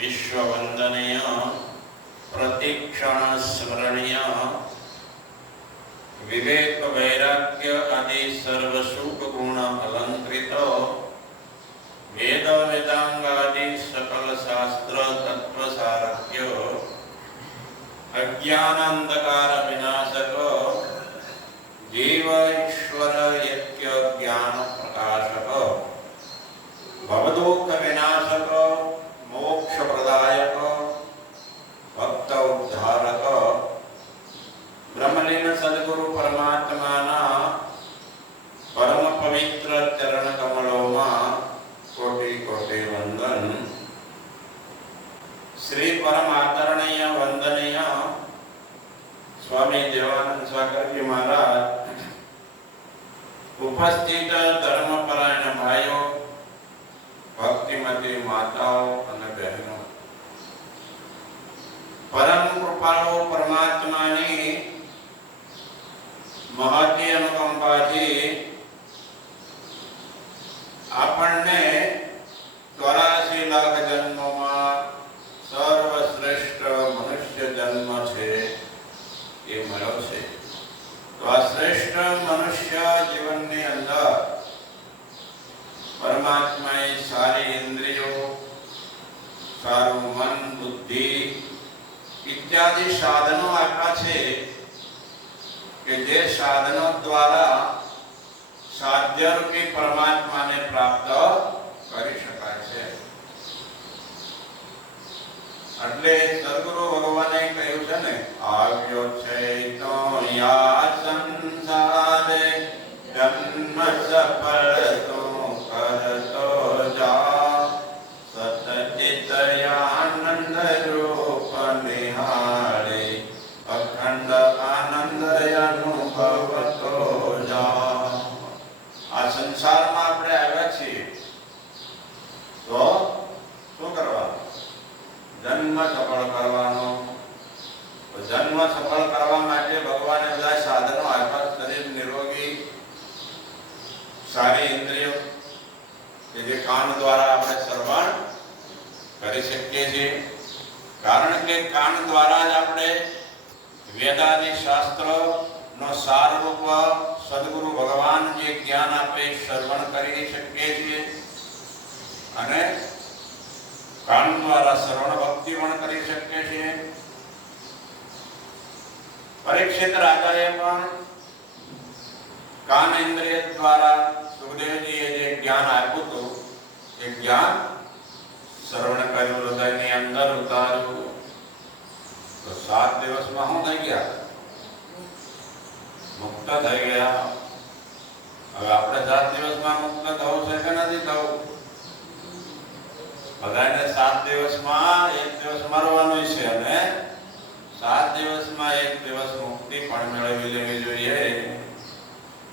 विश्ववन्दनीय प्रतिक्षणस्मरणीय विवेकवैराग्य आदि सर्वसुखगुण अलङ्कृत वेदवेदाङ्गादि सकलशास्त्रतत्त्वसारथ्य अज्ञानान्धकारविनाशक जीव ઉપસ્થિત ધર્મપરાયણ ભાઈઓ ભક્તિમતી માતાઓ અને બહેનો. પરમ કૃપાળુ પરમાત્માની મહતી અનુકંપાથી આપણને ચોરાસી લાખ જન્મમાં સર્વશ્રેષ્ઠ મનુષ્ય જન્મ છે એ મળ્યો છે તો આ શ્રેષ્ઠ મનુષ્ય જીવનની અંદર પરમાત્માએ સારી ઇન્દ્રિયો સારું મન બુદ્ધિ ઇત્યાદિ સાધનો આપ્યા છે, કે જે સાધનો દ્વારા સાધ્યરૂપી પરમાત્માને પ્રાપ્ત કરી શકાય છે. એટલે સદગુરુ ભગવાને કહ્યું છે ને, આવ્યો છે તો યા જન્મ સફળ કરવાનો. જન્મ સફળ કરવા માટે ભગવાને બધા સાધનો આપ્યા શરીર નિરોગી, સારી ઇન્દ્રિયો કે જે કાન દ્વારા આપણે શ્રવણ કરી શકીએ છીએ. કારણ કે કાન દ્વારા જ આપણે વેદાદિ શાસ્ત્ર નો સારરૂપ સદગુરુ ભગવાન જે જ્ઞાન આપે શ્રવણ કરી શકીએ છીએ. અને કાન દ્વારા શ્રવણ ભક્તિ પણ કરી શકીએ છીએ. પરીક્ષિત રાજાએ પણ કાન ઇન્દ્રિય દ્વારા સુખદેવજીએ જે જ્ઞાન આપ્યું હતું, એ જ્ઞાન શ્રવણ કર્યું, હૃદયની અંદર ઉતાર્યું. તો સાત દિવસમાં શું થઈ ગયા? મુક્ત થઈ ગયા. હવે આપણે સાત દિવસમાં મુક્ત થવું છે કે નથી થવું? બધાને સાત દિવસમાં એક દિવસ મરવાનો છે અને સાત દિવસમાં એક દિવસ મુક્તિ પણ મેળવી લેવી જોઈએ.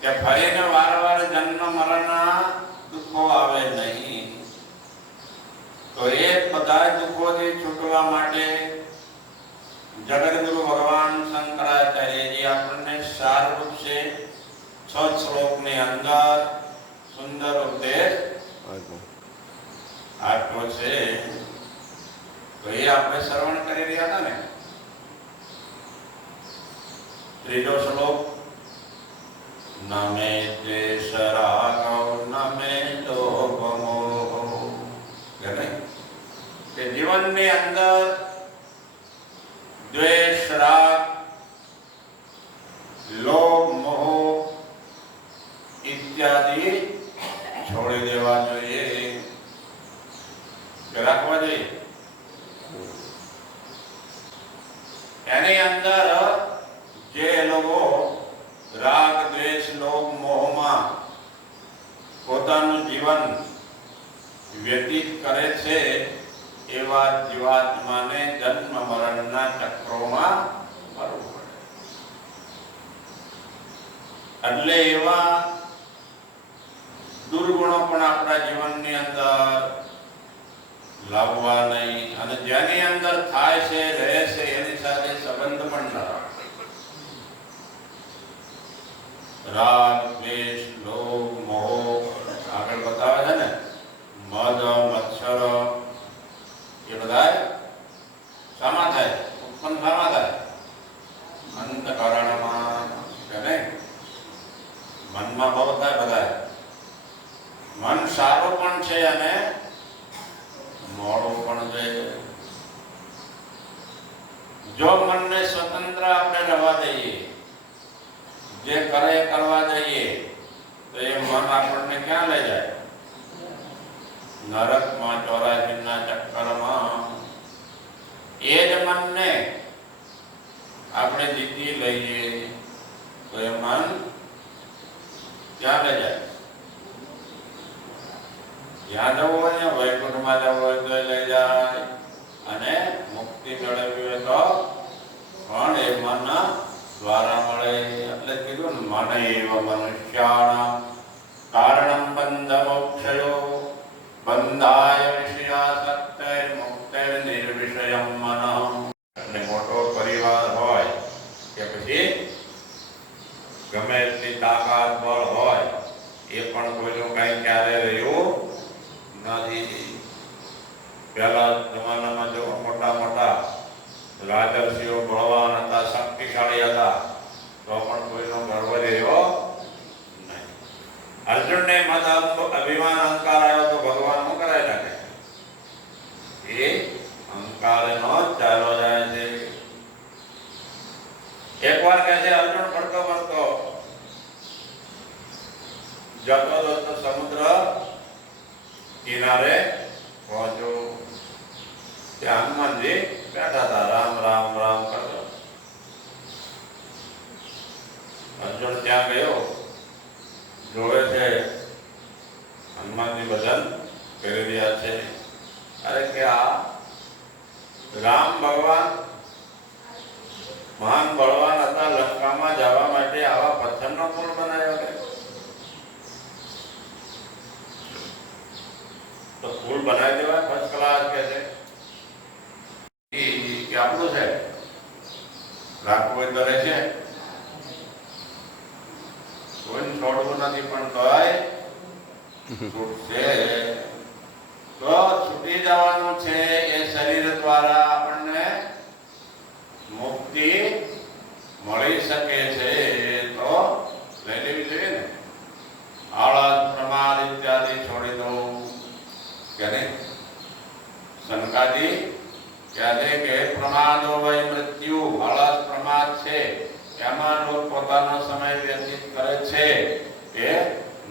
કે ફરીને વારંવાર જન્મ મરણના દુઃખો આવે નહીં, તો એ બધા દુઃખોથી છૂટવા માટે જગદગુરુ ભગવાન શંકરાચાર્યજી આપણને સારરૂપ છે. છ શ્લોકની અંદર સુંદર ઉપદેશ આપ્યો છે. તો એ આપણે શ્રવણ કરી રહ્યા હતા ને. ત્રીજો શ્લોક. નમે દ્વેષ રાગો નમે લોભમોહ કે નહીં? કે જીવનની અંદર દ્વેષ, રાગ લોભ મોહ ઇત્યાદિ છોડી દેવા જોઈએ કે રાખવા જોઈએ એની અંદર જે લોકો રાગ દ્વેષ લોભ મોહમાં પોતાનું જીવન વ્યતીત કરે છે એવા જીવાત્માને જન્મ મરણના ચક્રોમાં મરવું પડે. એટલે દુર્ગુણો પણ આપણા જીવનની અંદર લાવવા નહીં. અને જેની અંદર થાય છે, રહે છે, એની સાથે સંબંધ પણ ન રાગ, દ્વેષ, લોભ, મોહ આગળ બતાવે છે ને? મદ મચ્છર એ બધા શામાં થાય ઉત્પન્ન શામાં થાય અંતકરણમાં કે નહીં મનમાં બહુ થાય બધા મન સારું પણ છે અને મોડું પણ છે જો મનને સ્વતંત્ર આપણે રહેવા દઈએ જે કરે એ કરવા દઈએ તો એ મન આપણને ક્યાં લઈ જાય? નરકમાં ચોરાસીના ચક્કરમાં. એ જ મનને આપણે જીતી લઈએ. તો એ મન ક્યાં લઈ જાય? જ્યાં જવું હોય ને વૈકુંઠમાં જવું હોય તો લઈ જાય. અને મુક્તિ મેળવવી હોય તો પણ એ મન દ્વારા મળે. એટલે કીધું મન એવ મનુષ્યાણામ કારણમ બંધ બંધાય વિષયાસક્તૈર મુક્તૈર નિર્વિષયમ મન એટલે મોટો પરિવાર હોય કે પછી ગમે એટલી તાકાત બળ હોય એ પણ કોઈનું કઈ ક્યારે રહ્યું નથી પહેલા જમાનામાં જો મોટા મોટા રાજર્ષિઓ બળવાન હતા بعد هذا રાખવું કરે છે? કોઈ છોડવું નથી, પણ તોય છૂટશે. તો છૂટી જવાનું છે એ શરીર દ્વારા આપણને મુક્તિ મળી શકે છે. તો લઈ લેવી જોઈએ ને? આળસ, પ્રમાદ ઇત્યાદિ છોડી દઉં. કે નહીં? શંકાજી, કે પ્રમાદો વય મૃત્યુ આળસ પ્રમાદ છે એમાં લોકો પોતાનો સમય વ્યતીત કરે છે એ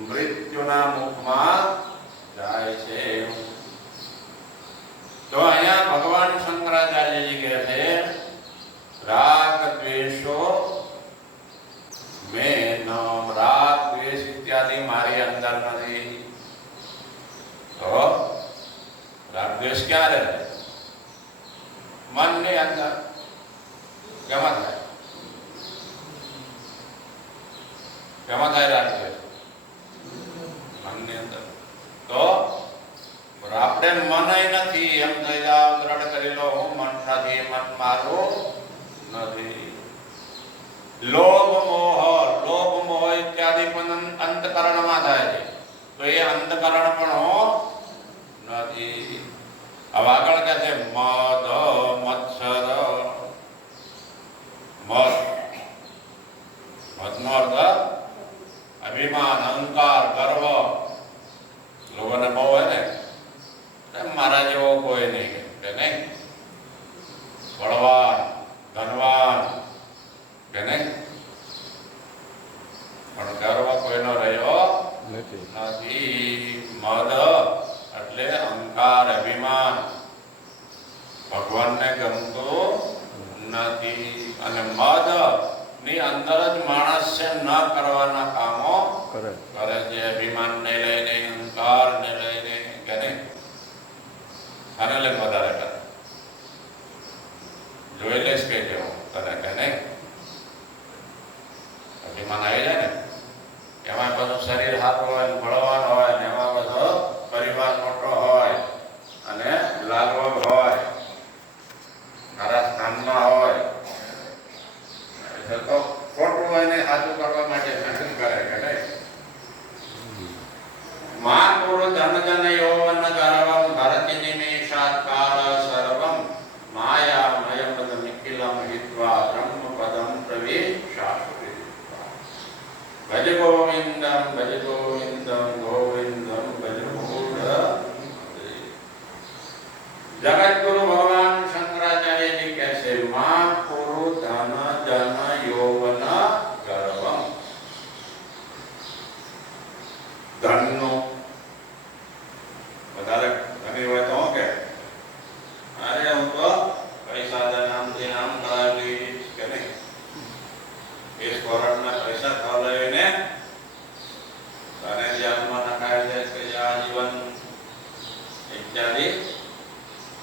મૃત્યુના મુખમાં જાય છે તો અહીંયા ભગવાન શંકરાચાર્યજી કહે છે રાગ દ્વેષો મેં નામ રાગ દ્વેષ ઇત્યાદિ મારી અંદર નથી તો રાગ દ્વેષ ક્યારે રહે મનની અંદર કેમાં થાય કેમાં થાય રાગ દ્વેષ મનની અંદર તો આપણે મનય નથી એમ થઈ જાવ દ્રઢ કરી લો હું મન નથી મન મારું નથી લોભ મોહ લોભ મોહ ઇત્યાદિ પણ અંતકરણમાં થાય છે તો એ અંતકરણ પણ નથી. હવે આગળ કહે છે મદ મચ્છર. મદ મદનો અર્થ અભિમાન, અહંકાર, ગર્વ. લોકોને બહુ હોય ને? મારા જેવો કોઈ નહીં. કે નહીં? બળવાન ધનવાન કે નહીં પણ ગર્વ કોઈનો રહ્યો નથી નથી મદ એટલે અહંકાર અભિમાન ભગવાનને ગમતું નથી અને મદની અંદર જ માણસ છે ન કરવાના કામો કરે કરે છે અભિમાનને લઈને અહંકારને લઈને કે નહીં આને લઈને વધારે કરે જોઈ લઈશ કે જેવું તને કે નહીં? અભિમાન આવી જાય ને એમાં બધું શરીર હાથ હોય ને બળવાન હોય ને એમાં બધો પરિવાર મોટો હોય અને લાગવગ હોય મારા સ્થાનમાં હોય. એટલે તો ખોટું હોય ને સાચું કરવા માટે મહેનત કરે કે નહીં? માન ગુરુ ધન ધન યૌવન ધનનો વધારે ધની હોય તો કે? અરે હું તો પૈસા નામથી નામ કરાવી કે નહીં? એ સ્કોરટના પૈસા ખવડાવીને તને જેલમાં નખાવી દે કે આ જીવન ઇત્યાદિ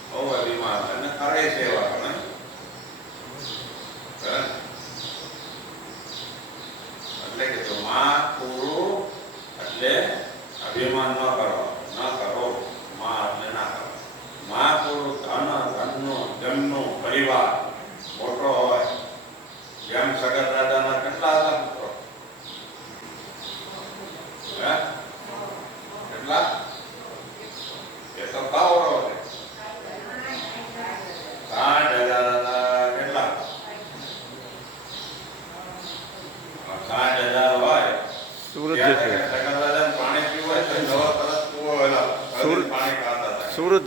બહુ અભિમાન અને કરે સેવા એટલે કે તો માં પૂરું అంటే అభిమానులు అక్కడ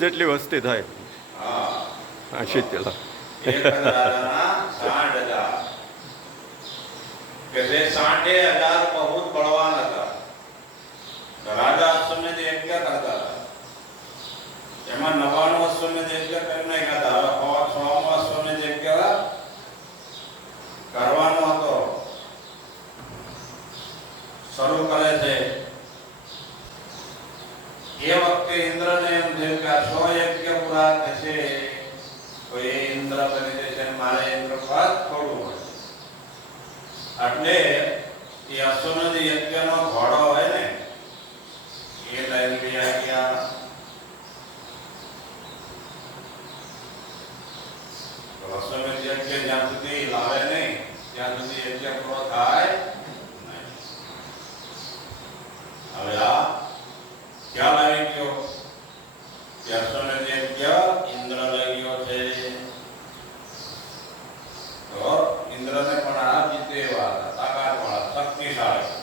અબજ જેટલી વસ્તી થાય. હજાર. બહુ બળવાન હતા. રાજા અશ્વમેધ એમ ક્યાં કરતા હતા. એમાં નવાણું ત્યાં સુધી લાવે નહીં ત્યાં સુધી એટલે પૂરો થાય હવે આ ખ્યાલ આવી ગયો વ્યાસોને જે ક્યાં ઇન્દ્ર લઈ ગયો છે તો ઇન્દ્રને પણ આ જીતે એવા તાકાત વાળા શક્તિશાળી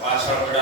પાછળ